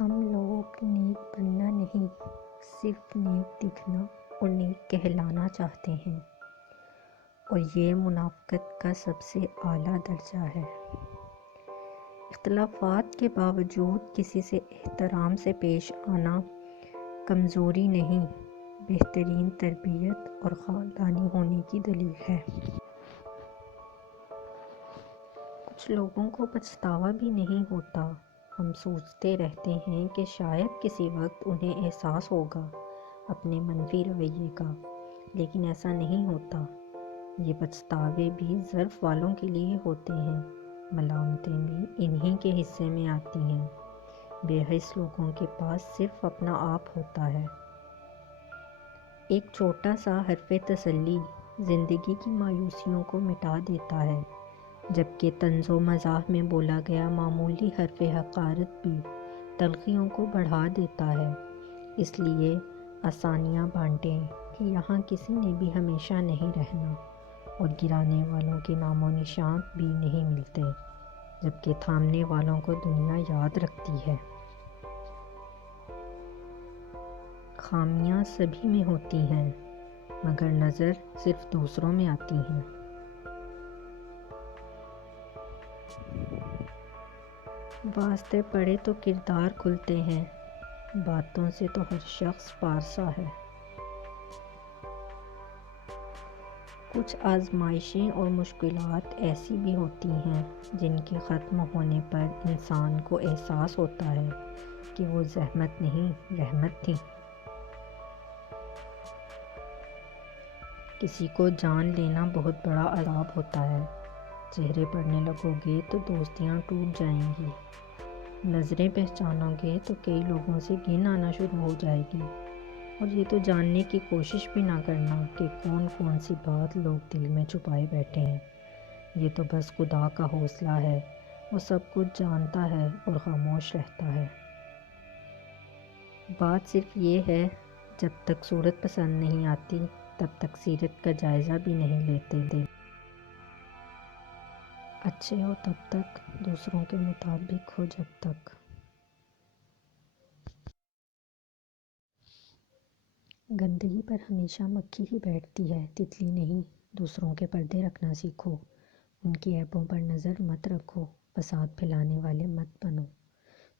ہم لوگ نیک بننا نہیں، صرف نیک دکھنا اور نیک کہلانا چاہتے ہیں، اور یہ منافقت کا سب سے اعلیٰ درجہ ہے۔ اختلافات کے باوجود کسی سے احترام سے پیش آنا کمزوری نہیں، بہترین تربیت اور خاندانی ہونے کی دلیل ہے۔ کچھ لوگوں کو پچھتاوا بھی نہیں ہوتا۔ ہم سوچتے رہتے ہیں کہ شاید کسی وقت انہیں احساس ہوگا اپنے منفی رویے کا، لیکن ایسا نہیں ہوتا۔ یہ پچھتاوے بھی ظرف والوں کے لیے ہوتے ہیں، ملامتیں بھی انہی کے حصے میں آتی ہیں۔ بے حس لوگوں کے پاس صرف اپنا آپ ہوتا ہے۔ ایک چھوٹا سا حرف تسلی زندگی کی مایوسیوں کو مٹا دیتا ہے، جبکہ طنز و مزاح میں بولا گیا معمولی حرف حقارت بھی تلخیوں کو بڑھا دیتا ہے۔ اس لیے آسانیاں بانٹیں کہ یہاں کسی نے بھی ہمیشہ نہیں رہنا، اور گرانے والوں کے نام و نشان بھی نہیں ملتے، جبکہ تھامنے والوں کو دنیا یاد رکھتی ہے۔ خامیاں سبھی میں ہوتی ہیں، مگر نظر صرف دوسروں میں آتی ہیں۔ واسطے پڑے تو کردار کھلتے ہیں، باتوں سے تو ہر شخص پارسا ہے۔ کچھ آزمائشیں اور مشکلات ایسی بھی ہوتی ہیں جن کے ختم ہونے پر انسان کو احساس ہوتا ہے کہ وہ زحمت نہیں، رحمت تھی۔ کسی کو جان لینا بہت بڑا عذاب ہوتا ہے۔ چہرے پڑھنے لگو گے تو دوستیاں ٹوٹ جائیں گی، نظریں پہچانو گے تو کئی لوگوں سے گھن آنا شروع ہو جائے گی، اور یہ تو جاننے کی کوشش بھی نہ کرنا کہ کون کون سی بات لوگ دل میں چھپائے بیٹھے ہیں۔ یہ تو بس خدا کا حوصلہ ہے، وہ سب کچھ جانتا ہے اور خاموش رہتا ہے۔ بات صرف یہ ہے، جب تک صورت پسند نہیں آتی تب تک سیرت کا جائزہ بھی نہیں لیتے۔ اچھے ہو تب تک، دوسروں کے مطابق ہو جب تک۔ گندگی پر ہمیشہ مکھی ہی بیٹھتی ہے، تتلی نہیں۔ دوسروں کے پردے رکھنا سیکھو، ان کی عیبوں پر نظر مت رکھو، فساد پھیلانے والے مت بنو۔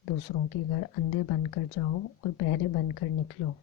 دوسروں کے گھر اندھے بن کر جاؤ اور بہرے بن کر نکلو۔